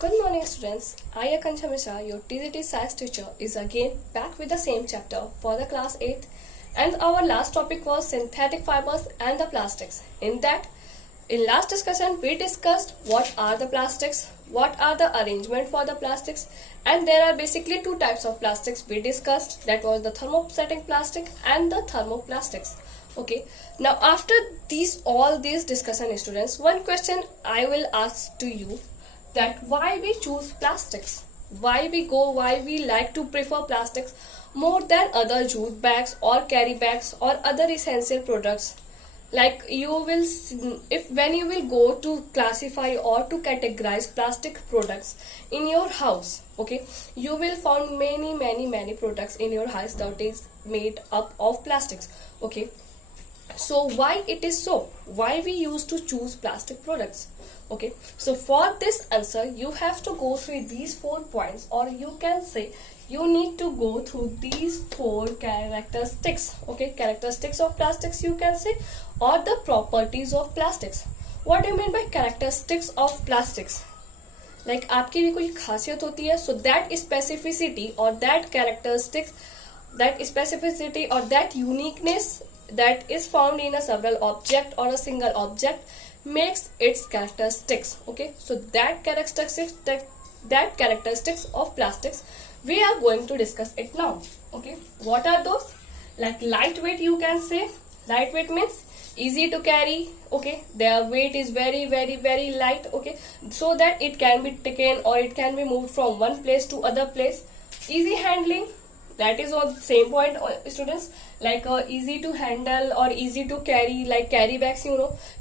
Good morning, students. I, Akansha Mishra, your TZT science teacher, is again back with the same chapter for the class 8th. And our last topic was synthetic fibers and the plastics. In last discussion, we discussed what are the plastics, what are the arrangement for the plastics, and there are basically two types of plastics we discussed. That was the thermostatic plastic and the thermoplastics. Okay. Now after all these discussion, students, one question I will ask to you, that why we choose plastics, why we like to prefer plastics more than other jute bags or carry bags or other essential products. Like you will if when you will go to classify or to categorize plastic products in your house, okay, you will find many products in your house that is made up of plastics. Okay, so why it is so, why we used to choose plastic products? Okay, so for this answer you have to go through these 4 points, or you can say you need to go through these 4 characteristics. Okay, characteristics of plastics you can say, or the properties of plastics. What do you mean by characteristics of plastics? Like आपकी भी कोई खासियत होती है, so that specificity or that characteristics, that specificity or that uniqueness that is found in a several object or a single object makes its characteristics. Okay, so that characteristics of plastics we are going to discuss it now. Okay, what are those? Like lightweight, you can say. Lightweight means easy to carry. Okay, their weight is very light. Okay, so that it can be taken or it can be moved from one place to other place. Easy handling, that is on the same point, students. Like easy to handle or easy to carry, like carry bags.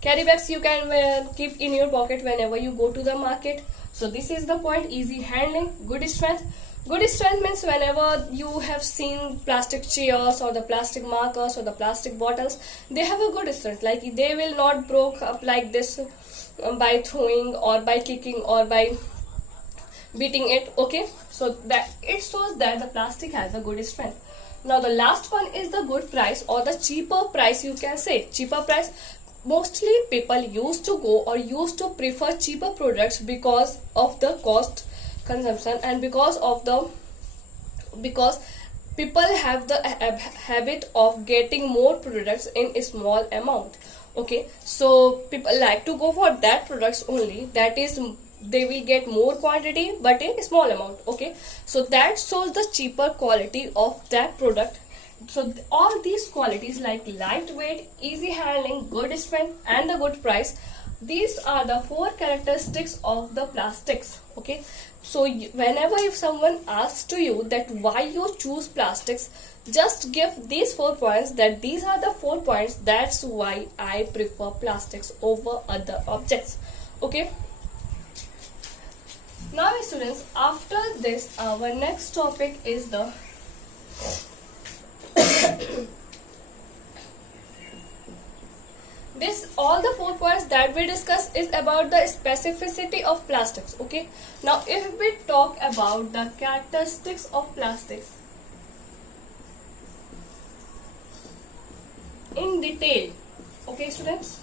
Carry bags you can keep in your pocket whenever you go to the market. So this is the point. Easy handling. Good strength. Good strength means whenever you have seen plastic chairs or the plastic markers or the plastic bottles, they have a good strength. Like they will not break up like this by throwing or by kicking or by beating it. Okay, so that it shows that the plastic has a good strength. Now the last one is the good price or the cheaper price, you can say. Cheaper price, mostly people used to go or used to prefer cheaper products because of the cost consumption and because people have the habit of getting more products in a small amount. Okay, so people like to go for that products only, that is they will get more quantity but in a small amount. Okay, so that shows the cheaper quality of that product. So all these qualities like lightweight, easy handling, good strength and the good price, these are the 4 characteristics of the plastics. Okay, so whenever if someone asks to you that why you choose plastics, just give these 4 points, that these are the 4 points, that's why I prefer plastics over other objects. Okay, now students, after this our next topic is the all the 4 points that we discuss is about the specificity of plastics. Okay, now if we talk about the characteristics of plastics in detail. Okay students,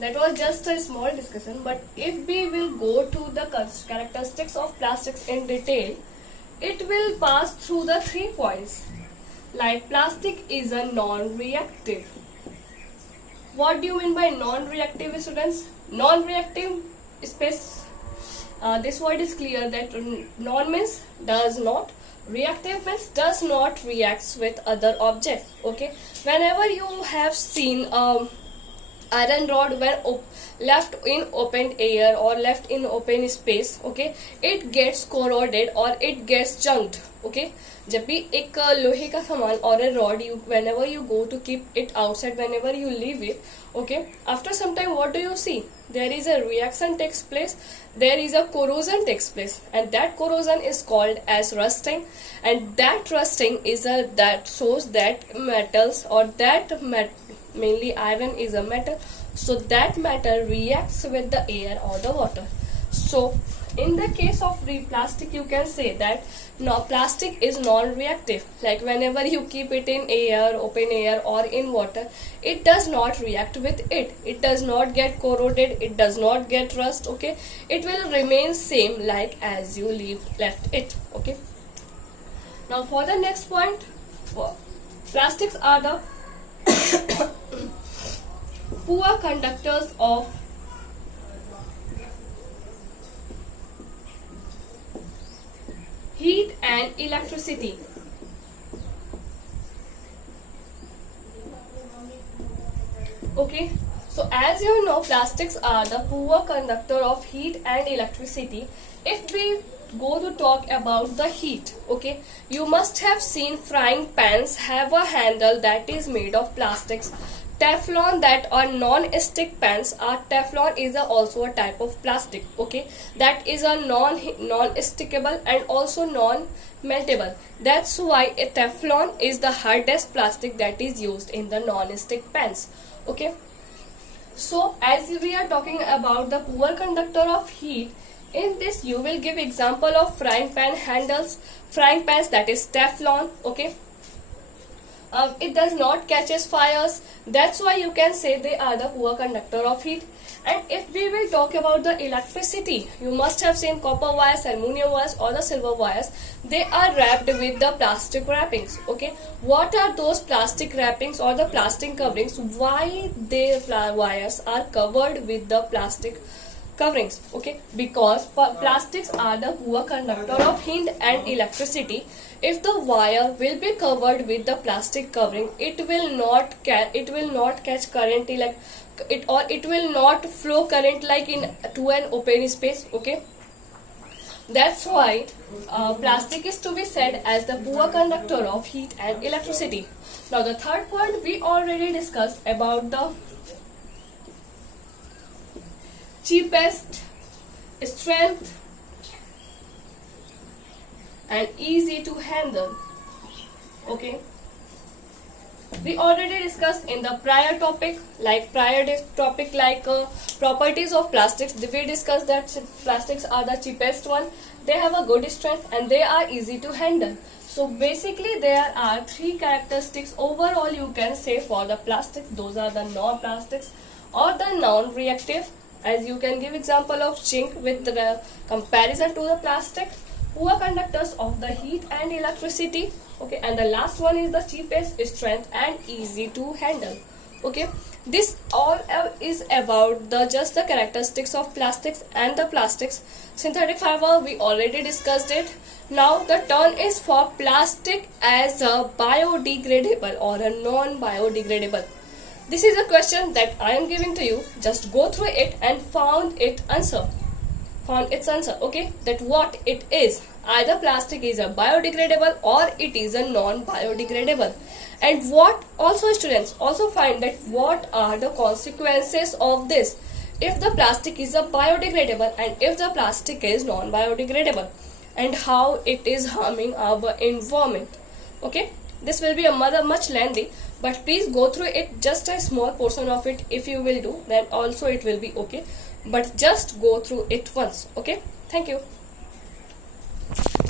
that was just a small discussion, but if we will go to the characteristics of plastics in detail, it will pass through the 3 points. Like plastic is a non-reactive. What do you mean by non-reactive, students? Non-reactive space, this word is clear, that non means does not, reactive means does not reacts with other objects. Okay, whenever you have seen iron rod when left in open air or left in open space, okay, it gets corroded or it gets chunked. Okay, जब भी एक लोहे का सामान और a rod, you whenever you go to keep it outside, whenever you leave it, okay, after some time what do you see? There is a reaction takes place, there is a corrosion takes place, and that corrosion is called as rusting, and that rusting is that shows that metals or that mainly iron is a metal, so that metal reacts with the air or the water. So in the case of plastic, you can say that no, plastic is non-reactive. Like whenever you keep it in air, open air, or in water, it does not react with it. It does not get corroded. It does not get rust. Okay, it will remain same like as you left it. Okay. Now for the next point, plastics are the poor conductors of heat and electricity. Okay, so as you know, plastics are the poor conductor of heat and electricity. If we go to talk about the heat, okay, you must have seen frying pans have a handle that is made of plastics. Teflon that are non-stick pans are Teflon is also a type of plastic, okay, that is a non-stickable and also non-meltable. That's why a Teflon is the hardest plastic that is used in the non-stick pans. Okay, so as we are talking about the poor conductor of heat, in this you will give example of frying pan handles, frying pans that is Teflon. Okay, it does not catches fires. That's why you can say they are the poor conductor of heat. And if we will talk about the electricity, you must have seen copper wires, aluminum wires, or the silver wires. They are wrapped with the plastic wrappings. Okay, what are those plastic wrappings or the plastic coverings? Why the wires are covered with the plastic coverings? Okay, because plastics are the poor conductor of heat and electricity. If the wire will be covered with the plastic covering, it will not catch current like it, or it will not flow current like in to an open space. Okay, that's why plastic is to be said as the poor conductor of heat and electricity. Now the third point we already discussed about the cheapest, strength, and easy to handle. Okay, we already discussed in the prior topic like properties of plastics. We discussed that plastics are the cheapest one, they have a good strength, and they are easy to handle. So basically there are three characteristics overall you can say for the plastics. Those are the non-plastics or the non-reactive, as you can give example of zinc with the comparison to the plastic, poor conductors of the heat and electricity. Okay, and the last one is the cheapest, strength, and easy to handle. Okay, this all is about the just the characteristics of plastics and the plastics. Synthetic fiber we already discussed it. Now the turn is for plastic as a biodegradable or a non-biodegradable. This is a question that I am giving to you. Just go through it and found its answer. Okay, that what it is. Either plastic is a biodegradable or it is a non-biodegradable. And what also students also find that what are the consequences of this if the plastic is a biodegradable and if the plastic is non-biodegradable, and how it is harming our environment. Okay, this will be a much lengthy, but please go through it, just a small portion of it. If you will do, then also it will be okay, but just go through it once. Okay, thank you.